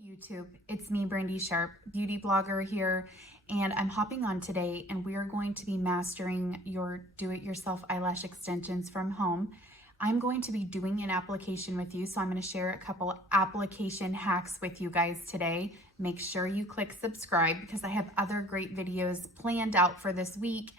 YouTube, it's me, Brandi Sharp, beauty blogger here, and I'm hopping on today and we are going to be mastering your do-it-yourself eyelash extensions from home. I'm going to be doing an application with you, so I'm going to share a couple application hacks with you guys today. Make sure you click subscribe because I have other great videos planned out for this week,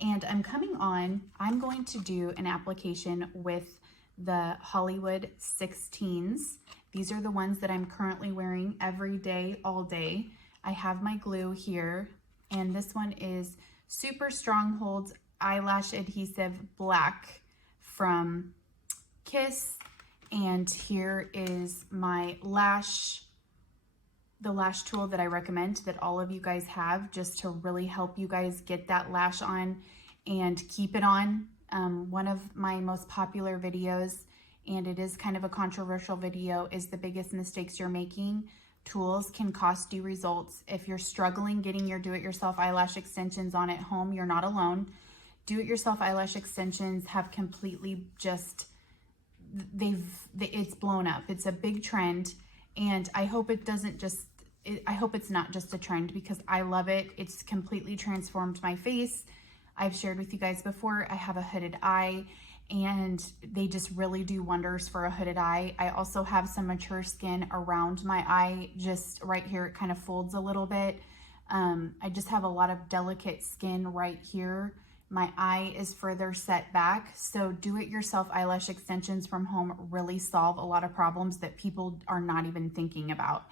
and I'm going to do an application with the Hollywood 16s. These are the ones that I'm currently wearing every day, all day. I have my glue here, and this one is Super Stronghold Eyelash Adhesive Black from Kiss. And here is my the lash tool that I recommend that all of you guys have, just to really help you guys get that lash on and keep it on. One of my most popular videos, and it is kind of a controversial video, is the biggest mistakes you're making. Tools can cost you results. If you're struggling getting your do-it-yourself eyelash extensions on at home, you're not alone. Do-it-yourself eyelash extensions have completely just, it's blown up. It's a big trend, and I hope I hope it's not just a trend, because I love it. It's completely transformed my face. I've shared with you guys before, I have a hooded eye, and they just really do wonders for a hooded eye. I also have some mature skin around my eye, just right here, it kind of folds a little bit. I just have a lot of delicate skin right here. My eye is further set back, so do-it-yourself eyelash extensions from home really solve a lot of problems that people are not even thinking about.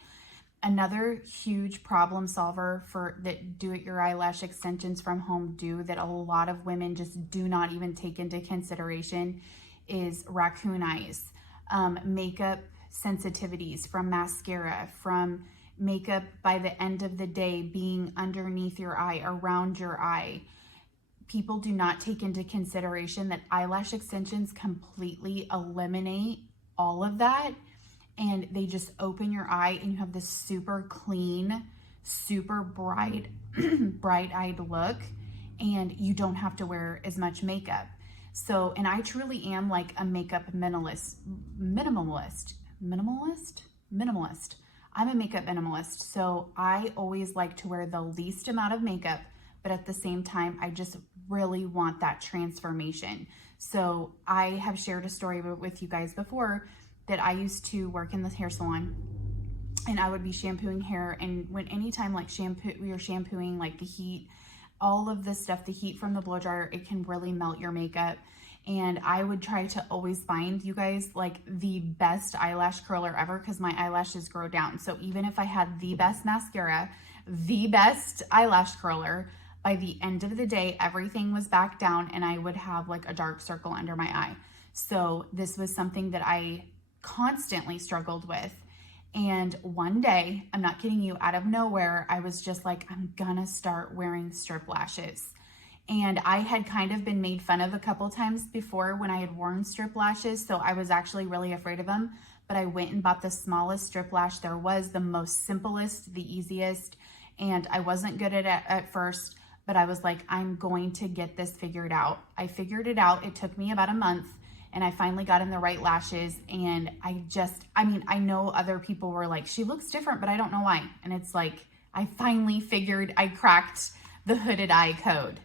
Another huge problem solver that do-it-your eyelash extensions from home do, that a lot of women just do not even take into consideration, is raccoon eyes. Makeup sensitivities from mascara, from makeup by the end of the day being underneath your eye, around your eye. People do not take into consideration that eyelash extensions completely eliminate all of that. And they just open your eye and you have this super clean, super bright, bright-eyed look, and you don't have to wear as much makeup. So, and I truly am like a makeup minimalist. I'm a makeup minimalist. So I always like to wear the least amount of makeup, but at the same time, I just really want that transformation. So I have shared a story with you guys before that I used to work in the hair salon, and I would be shampooing hair, and anytime like we were shampooing, like the heat, all of this stuff, the heat from the blow dryer, it can really melt your makeup. And I would try to always find, you guys, like the best eyelash curler ever, because my eyelashes grow down. So even if I had the best mascara, the best eyelash curler, by the end of the day, everything was back down and I would have like a dark circle under my eye. So this was something that I constantly struggled with. And one day, I'm not kidding you, out of nowhere, I was just like, I'm gonna start wearing strip lashes. And I had kind of been made fun of a couple times before when I had worn strip lashes, so I was actually really afraid of them. But I went and bought the smallest strip lash there was, the most simplest, the easiest, and I wasn't good at it at first, but I was like, I'm going to get this figured out. I figured it out. It took me about a month, and I finally got in the right lashes, and I know other people were like, she looks different, but I don't know why. And it's like, I cracked the hooded eye code.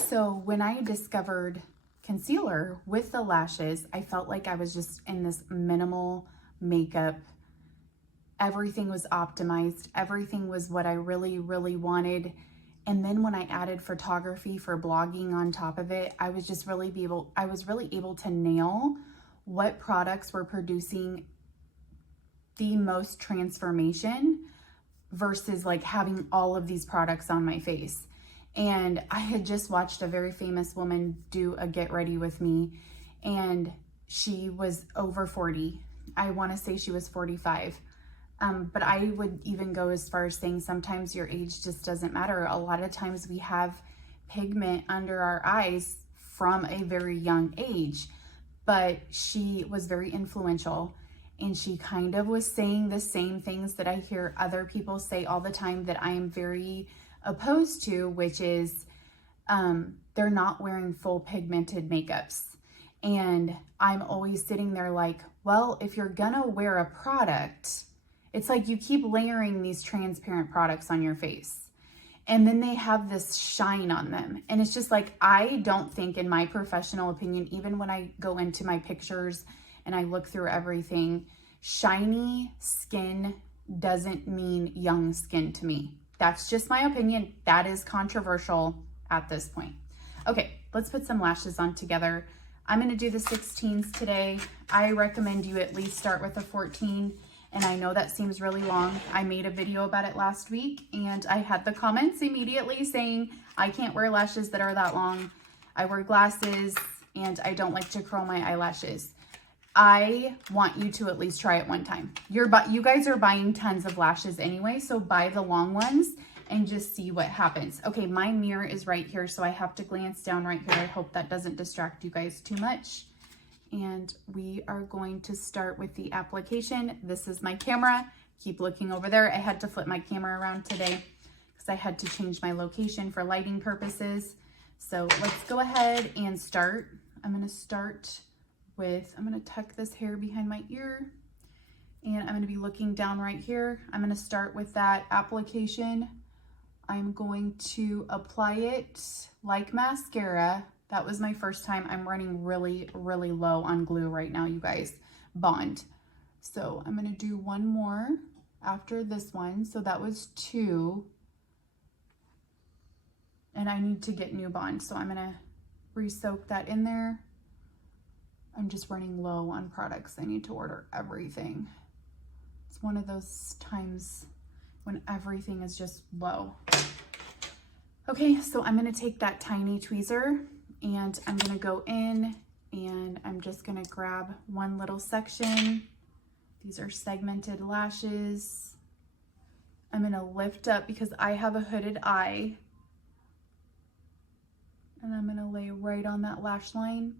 So when I discovered concealer with the lashes, I felt like I was just in this minimal makeup. Everything was optimized. Everything was what I really, really wanted. And then when I added photography for blogging on top of it, I was really able to nail what products were producing the most transformation versus like having all of these products on my face. And I had just watched a very famous woman do a get ready with me, and she was over 40. I want to say she was 45. But I would even go as far as saying sometimes your age just doesn't matter. A lot of times we have pigment under our eyes from a very young age, but she was very influential, and she kind of was saying the same things that I hear other people say all the time that I am very opposed to, which is they're not wearing full pigmented makeups. And I'm always sitting there like, well, if you're gonna wear a product, It's like you keep layering these transparent products on your face, and then they have this shine on them. And it's just like, I don't think, in my professional opinion, even when I go into my pictures and I look through everything, shiny skin doesn't mean young skin to me. That's just my opinion. That is controversial at this point. Okay, let's put some lashes on together. I'm gonna do the 16s today. I recommend you at least start with a 14. And I know that seems really long. I made a video about it last week and I had the comments immediately saying, I can't wear lashes that are that long. I wear glasses and I don't like to curl my eyelashes. I want you to at least try it one time. You guys are buying tons of lashes anyway, so buy the long ones and just see what happens. Okay, my mirror is right here, so I have to glance down right here. I hope that doesn't distract you guys too much. And we are going to start with the application. This is my camera. Keep looking over there. I had to flip my camera around today because I had to change my location for lighting purposes. So let's go ahead and start. I'm gonna start with, I'm gonna tuck this hair behind my ear and I'm gonna be looking down right here. I'm gonna start with that application. I'm going to apply it like mascara. That was my first time. I'm running really, really low on glue right now, you guys. Bond. So I'm gonna do one more after this one. So that was 2. And I need to get new bond. So I'm gonna re-soak that in there. I'm just running low on products. I need to order everything. It's one of those times when everything is just low. Okay, so I'm gonna take that tiny tweezer and I'm gonna go in and I'm just gonna grab one little section. These are segmented lashes. I'm gonna lift up because I have a hooded eye. And I'm gonna lay right on that lash line.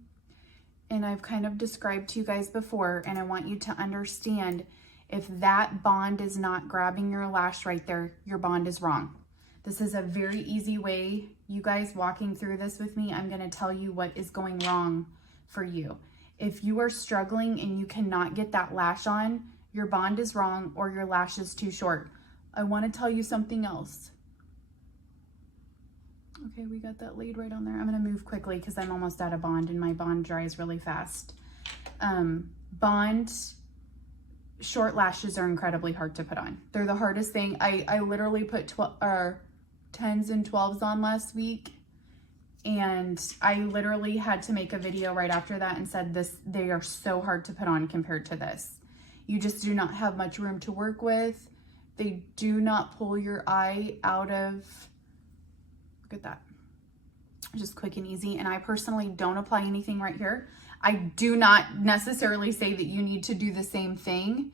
And I've kind of described to you guys before, and I want you to understand, if that bond is not grabbing your lash right there, your bond is wrong. This is a very easy way, you guys walking through this with me, I'm gonna tell you what is going wrong for you. If you are struggling and you cannot get that lash on, your bond is wrong or your lash is too short. I wanna tell you something else. Okay, we got that laid right on there. I'm gonna move quickly because I'm almost out of bond and my bond dries really fast. Short lashes are incredibly hard to put on. They're the hardest thing. I literally put 10s and 12s on last week, and I literally had to make a video right after that and said they are so hard to put on compared to this. You just do not have much room to work with. They do not pull your eye out of, look at that, just quick and easy. And I personally don't apply anything right here. I do not necessarily say that you need to do the same thing.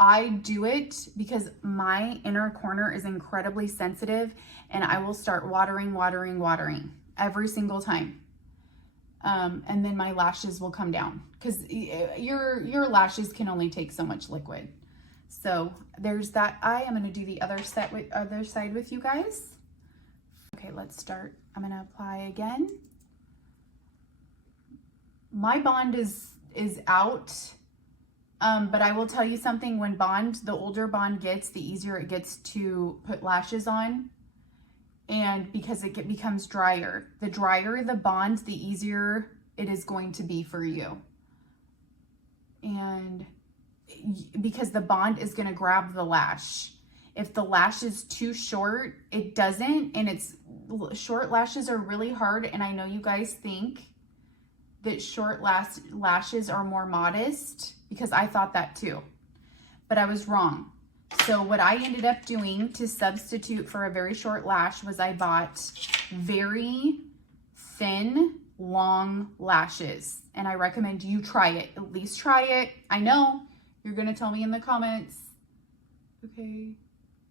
I do it because my inner corner is incredibly sensitive and I will start watering every single time. And then my lashes will come down because your lashes can only take so much liquid. So there's that eye. I'm gonna do the other side with you guys. Okay, let's start. I'm gonna apply again. My bond is out, but I will tell you something, when the older bond gets, the easier it gets to put lashes on, and because it becomes drier. The drier the bond, the easier it is going to be for you. And because the bond is gonna grab the lash. If the lash is too short, it doesn't, and short lashes are really hard, and I know you guys think that short lashes are more modest, because I thought that too, but I was wrong. So what I ended up doing to substitute for a very short lash was I bought very thin, long lashes, and I recommend you try it. At least try it. I know you're gonna tell me in the comments, okay,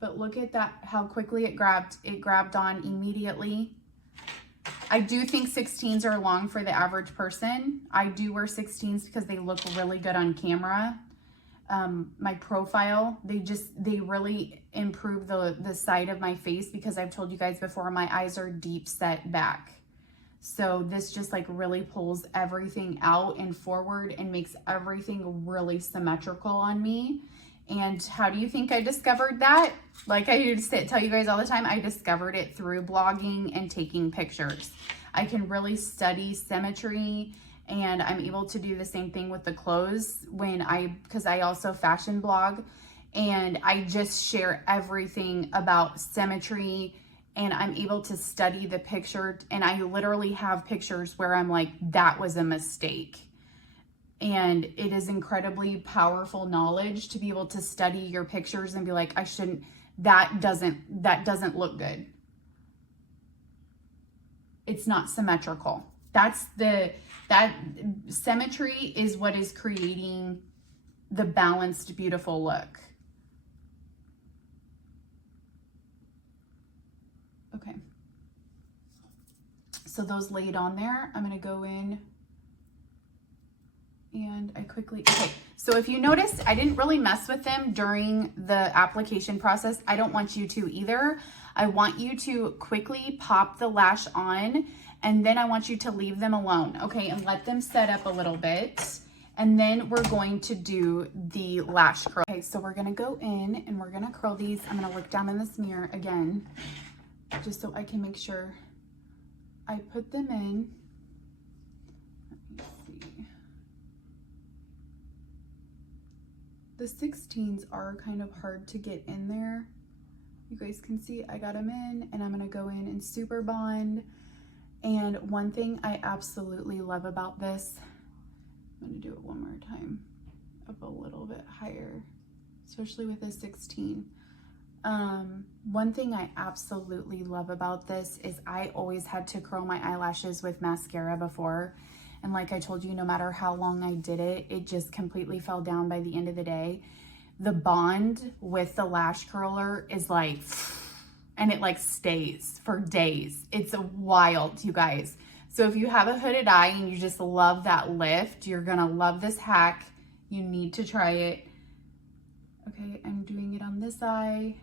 but look at that, how quickly it grabbed. It grabbed on immediately. I do think 16s are long for the average person. I do wear 16s because they look really good on camera. My profile, they really improve the side of my face, because I've told you guys before, my eyes are deep set back. So this just like really pulls everything out and forward and makes everything really symmetrical on me. And how do you think I discovered that? Like I used to tell you guys all the time, I discovered it through blogging and taking pictures. I can really study symmetry, and I'm able to do the same thing with the clothes because I also fashion blog, and I just share everything about symmetry, and I'm able to study the picture, and I literally have pictures where I'm like, that was a mistake. And it is incredibly powerful knowledge to be able to study your pictures and be like, that doesn't look good. It's not symmetrical. That symmetry is what is creating the balanced, beautiful look. Okay. So those laid on there, I'm going to go in and okay. So if you noticed, I didn't really mess with them during the application process. I don't want you to either. I want you to quickly pop the lash on, and then I want you to leave them alone, okay, and let them set up a little bit. And then we're going to do the lash curl. Okay, so we're gonna go in and we're gonna curl these. I'm gonna look down in this mirror again, just so I can make sure I put them in. The 16s are kind of hard to get in there. You guys can see I got them in, and I'm gonna go in and super bond. And one thing I absolutely love about this, I'm gonna do it one more time, up a little bit higher, especially with a 16. One thing I absolutely love about this is I always had to curl my eyelashes with mascara before. And like I told you, no matter how long I did it, it just completely fell down by the end of the day. The bond with the lash curler is like, and it like stays for days. It's wild, you guys. So if you have a hooded eye and you just love that lift, you're gonna love this hack. You need to try it. Okay, I'm doing it on this eye.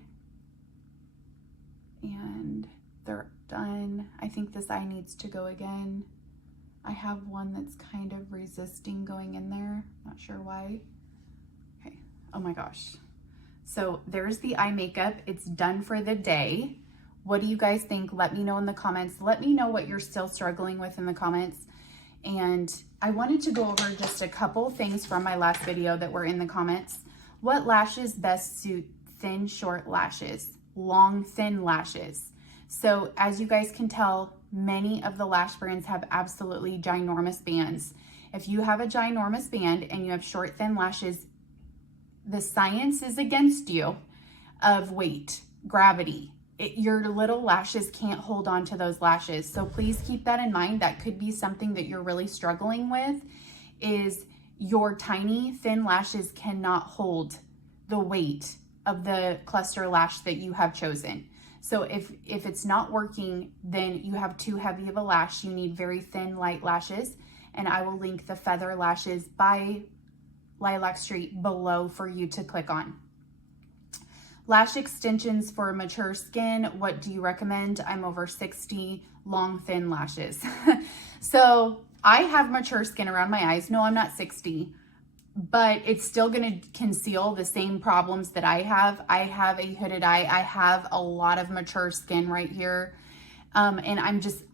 And they're done. I think this eye needs to go again. I have one that's kind of resisting going in there. Not sure why. Okay, oh my gosh. So there's the eye makeup. It's done for the day. What do you guys think? Let me know in the comments. Let me know what you're still struggling with in the comments. And I wanted to go over just a couple things from my last video that were in the comments. What lashes best suit thin, short lashes? Long, thin lashes. So as you guys can tell, many of the lash brands have absolutely ginormous bands. If you have a ginormous band and you have short, thin lashes, the science is against you of weight, gravity. Your little lashes can't hold on to those lashes. So please keep that in mind. That could be something that you're really struggling with, is your tiny, thin lashes cannot hold the weight of the cluster lash that you have chosen. So if it's not working, then you have too heavy of a lash. You need very thin, light lashes. And I will link the Feather Lashes by Lilac Street below for you to click on. Lash extensions for mature skin. What do you recommend? I'm over 60, long, thin lashes. So I have mature skin around my eyes. No, I'm not 60. But it's still going to conceal the same problems that I have. I have a hooded eye. I have a lot of mature skin right here. And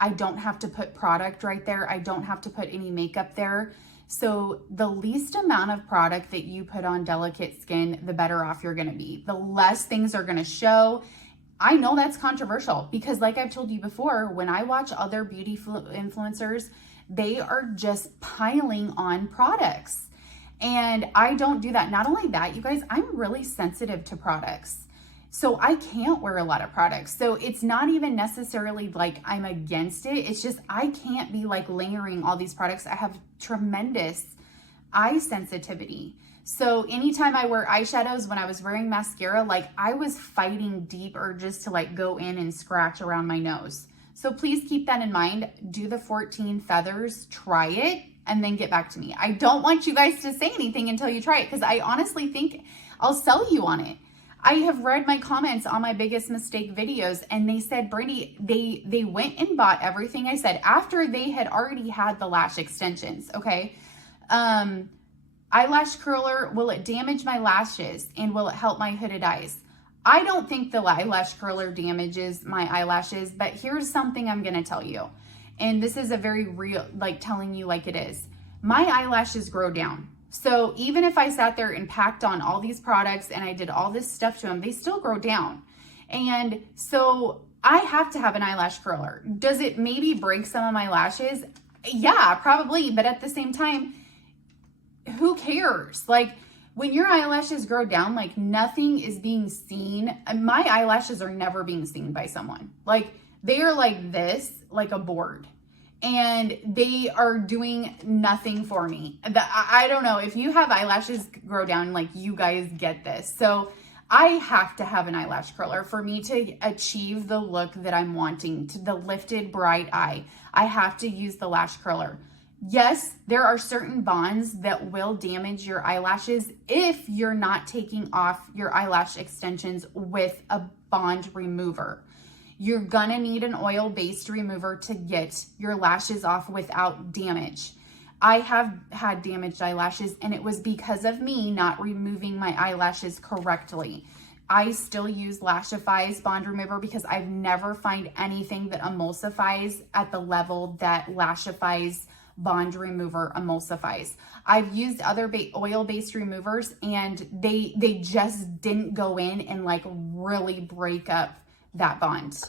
I don't have to put product right there. I don't have to put any makeup there. So the least amount of product that you put on delicate skin, the better off you're going to be. The less things are going to show. I know that's controversial because like I've told you before, when I watch other beauty influencers, they are just piling on products. And I don't do that. Not only that, you guys, I'm really sensitive to products. So I can't wear a lot of products. So it's not even necessarily like I'm against it. It's just I can't be like layering all these products. I have tremendous eye sensitivity. So anytime I wear eyeshadows, when I was wearing mascara, like I was fighting deep urges to like go in and scratch around my nose. So please keep that in mind. Do the 14 feathers, try it, and then get back to me. I don't want you guys to say anything until you try it because I honestly think I'll sell you on it. I have read my comments on my biggest mistake videos and they said, Brandi, they went and bought everything I said after they had already had the lash extensions, okay? Eyelash curler, will it damage my lashes and will it help my hooded eyes? I don't think the eyelash curler damages my eyelashes, but here's something I'm gonna tell you. And this is a very real, like telling you like it is. My eyelashes grow down. So even if I sat there and packed on all these products and I did all this stuff to them, they still grow down. And so I have to have an eyelash curler. Does it maybe break some of my lashes? Yeah, probably. But at the same time, who cares? Like, when your eyelashes grow down, like nothing is being seen. My eyelashes are never being seen by someone. Like, they are like this, like a board. And they are doing nothing for me. I don't know. If you have eyelashes grow down, like, you guys get this. So I have to have an eyelash curler for me to achieve the look that I'm wanting, to the lifted, bright eye. I have to use the lash curler. Yes, there are certain bonds that will damage your eyelashes if you're not taking off your eyelash extensions with a bond remover. You're gonna need an oil-based remover to get your lashes off without damage. I have had damaged eyelashes, and it was because of me not removing my eyelashes correctly. I still use Lashify's bond remover because I've never found anything that emulsifies at the level that Lashify's bond remover emulsifies. I've used other oil-based removers, and they just didn't go in and like really break up that bond.